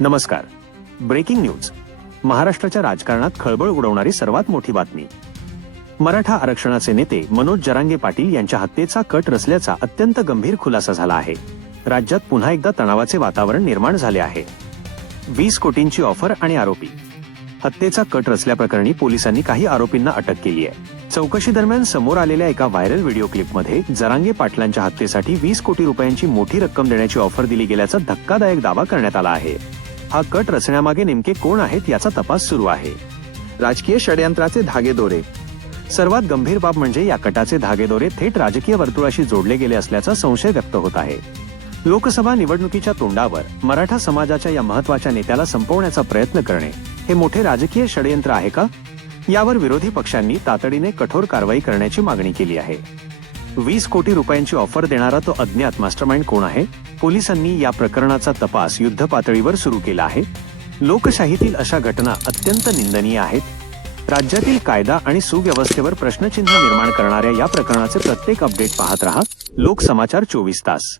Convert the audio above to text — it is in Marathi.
नमस्कार. Breaking news. महाराष्ट्राच्या राजकारणात खळबळ उडवणारी सर्वात मोठी बातमी. मराठा आरक्षणाचे नेते मनोज जरांगे पाटील यांच्या हत्येचा कट रचल्याचा अत्यंत गंभीर खुलासा झाला आहे. राज्यात पुन्हा एकदा तणावाचे वातावरण निर्माण झाले आहे. वीस कोटींची ऑफर आणि आरोपी. हत्येचा कट रचल्याप्रकरणी पोलिसांनी काही आरोपींना अटक केली आहे. चौकशी दरम्यान समोर आलेल्या एका व्हायरल व्हिडिओ क्लिपमध्ये जरांगे पाटलांच्या हत्येसाठी वीस कोटी रुपयांची मोठी रक्कम देण्याची ऑफर दिली गेल्याचा धक्कादायक दावा करण्यात आला आहे. हा कट रचण्यामागे नेमके कोण आहेत याचा तपास सुरू आहे. राजकीय षडयंत्राचे धागेदोरे. सर्वात गंभीर बाब म्हणजे या कटाचे धागेदोरे थेट राजकीय वर्तुळाशी जोडले गेले असल्याचा संशय व्यक्त होत आहे. लोकसभा निवडणुकीच्या तोंडावर मराठा समाजाच्या या महत्त्वाच्या नेत्याला संपवण्याचा प्रयत्न करणे हे मोठे राजकीय षडयंत्र आहे का? यावर विरोधी पक्षांनी तातडीने कठोर कारवाई करण्याची मागणी केली आहे. वीस कोटी रुपयांची ऑफर देणारा तो अज्ञात मास्टरमाइंड कोण आहे? पोलिसांनी या प्रकरणाचा तपास युद्ध पातळीवर सुरू केला आहे. लोकशाहीतील अशा घटना अत्यंत निंदनीय आहेत. राज्यातील कायदा आणि सुव्यवस्थेवर प्रश्नचिन्ह निर्माण करणाऱ्या या प्रकरणाचे प्रत्येक अपडेट पाहत रहा. लोक समाचार चोवीस तास.